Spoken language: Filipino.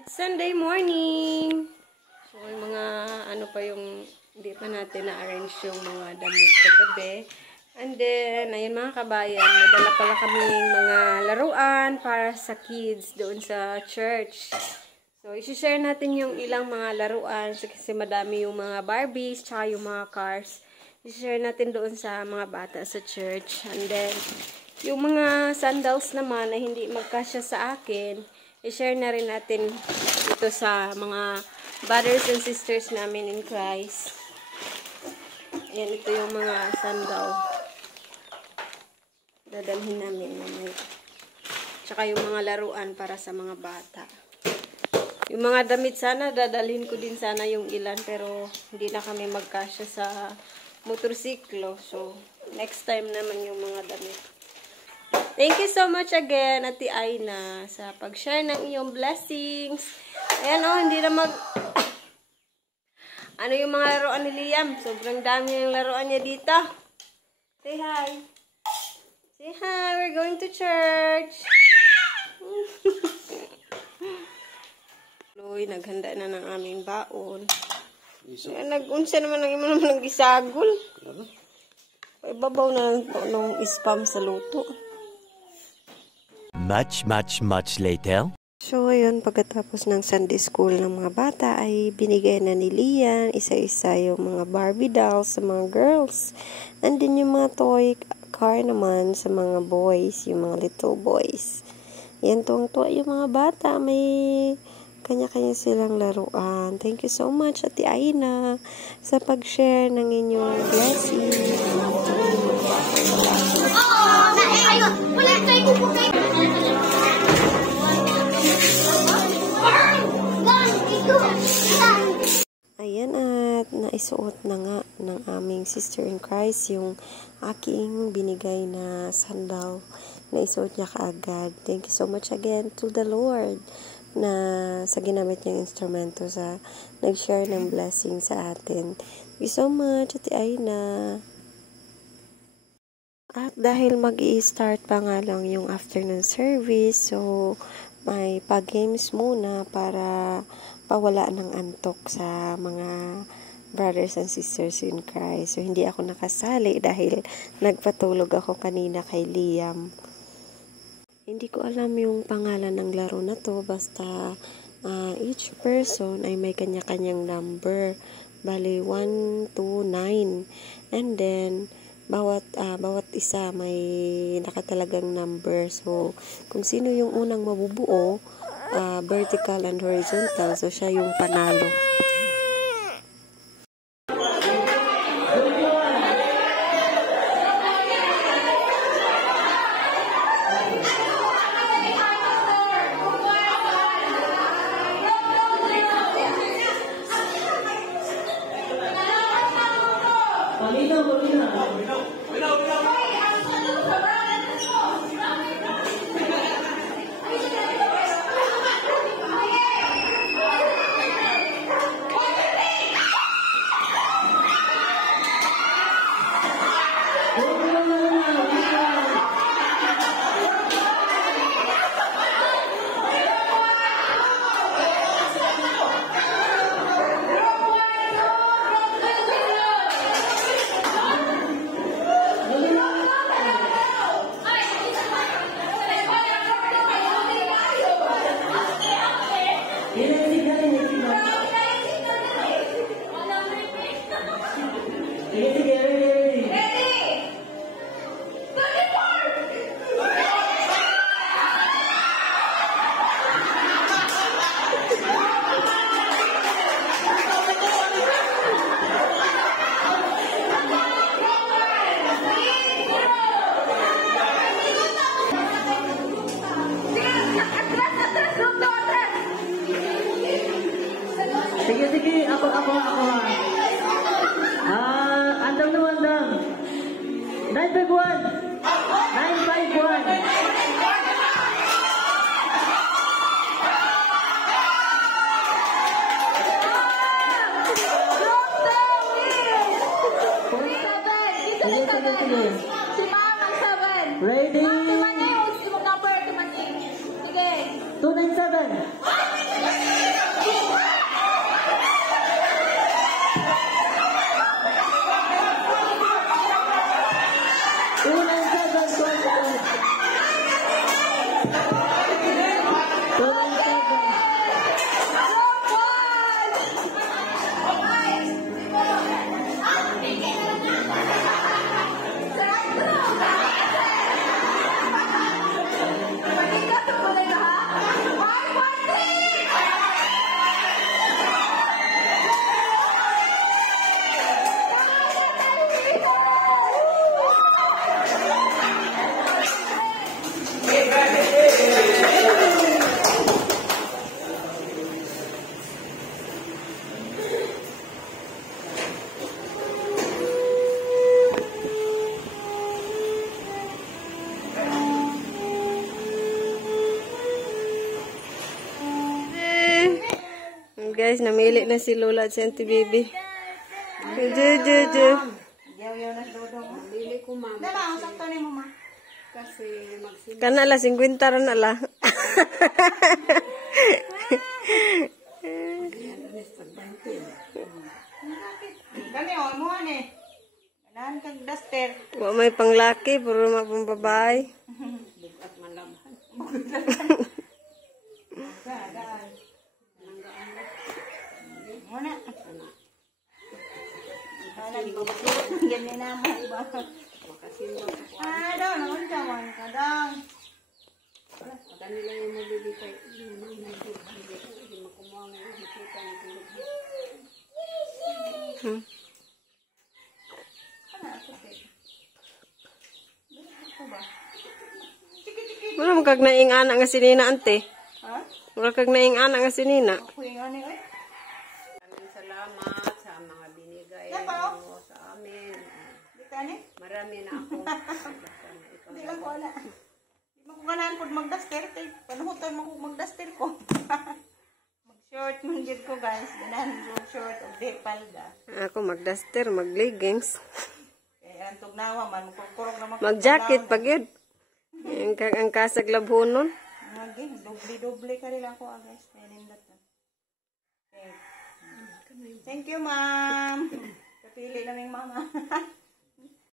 It's Sunday morning. So, yung mga ano pa yung hindi pa natin na-arrange yung mga damit kagabi. And then, ayun mga kabayan, nadala pala kaming mga laruan para sa kids doon sa church. So, isi-share natin yung ilang mga laruan kasi madami yung mga Barbies tsaka yung mga cars. Isi-share natin doon sa mga bata sa church. And then, yung mga sandals naman na hindi magkasya sa akin, i-share na rin natin ito sa mga brothers and sisters namin in Christ. Ayan, ito yung mga sandal. Dadalhin namin mamaya. Tsaka yung mga laruan para sa mga bata. Yung mga damit sana, dadalhin ko din sana yung ilan, pero hindi na kami magkasya sa motorsiklo. So, next time naman yung mga damit. Thank you so much again, Ate Aina, sa pag-share ng iyong blessings. Ayan hindi na ano yung mga laruan ni Liam? Sobrang dami yung laruan niya dito. Say hi. Say hi, we're going to church. Loy, naghanda na ng aming baon. Nag-unsa naman ng imo naman ng gisagol. Ibabaw na ng spam sa luto. Much later. So, ayun, pagkatapos ng Sunday school ng mga bata, ay binigay na ni Lian isa-isa yung mga Barbie dolls sa mga girls. And then yung mga toy car naman sa mga boys, yung mga little boys. Yan, tuwang-tuwa yung mga bata. May kanya-kanya silang laruan. Thank you so much, Ate Aina, sa pag-share ng inyong blessing. Ayan, at naisuot na nga ng aming sister in Christ yung aking binigay na sandal. Naisuot niya kaagad. Thank you so much again to the Lord na sa ginamit niyang instrumento sa nag-share ng blessing sa atin. Thank you so much, Ate Aina. At dahil mag-i-start pa nga lang yung afternoon service, so may pag-games muna para pawala ng antok sa mga brothers and sisters in Christ. So hindi ako nakasali dahil nagpatulog ako kanina kay Liam. Hindi ko alam yung pangalan ng laro na to, basta each person ay may kanya-kanyang number. Bali 1 to 9. And then bawat isa may nakatalagang number. So, kung sino yung unang mabubuo, vertical and horizontal, so siya yung panalo. Sige, ako. Andang naman lang. 951. 951. Sige. Si Mama, 7. Ready? Sige. 297. Yan guys, namili na si Lola at si Auntie Bibi. Ju. Yaw na dodong. Dili ko mama. Dala, ang sakto ni mo ma. Kasi magsin. Kana la 50 ron ala. Kami o mo ani. Ganahan kag duster. Wa may panglaki, puro mga pambabae. Bugat man lang. Muna. Ganyan na mo ba? Daw, naman ka man ka daw. Kanila yung mabibigay. Hindi makumuha ngayon. Makita ng tulog. Wala mo kag naing ana nga sinina ante. Ha? Wala kag naing ana nga sinina. Ako yung ano eh. Maraming salamat sa mga binigay mo sa amin. Di ka ni? Marami na ako. Hindi lang ko ala. Di mo ko ganahan po mag-duster. Panuhutan mo ko mag-duster ko. Mag-short man dyan ko guys. Ganahan ko short o di palda. Ako magduster, mag-leggings, Kaya ang tugnawa man. Magkukurog naman. mag-jacket pag yun. Ang kasag labhonon. Lagi, doble-doble ka rin ako guys. Kaya nindot na. Okay. Thank you ma'am. Kapili naming mama.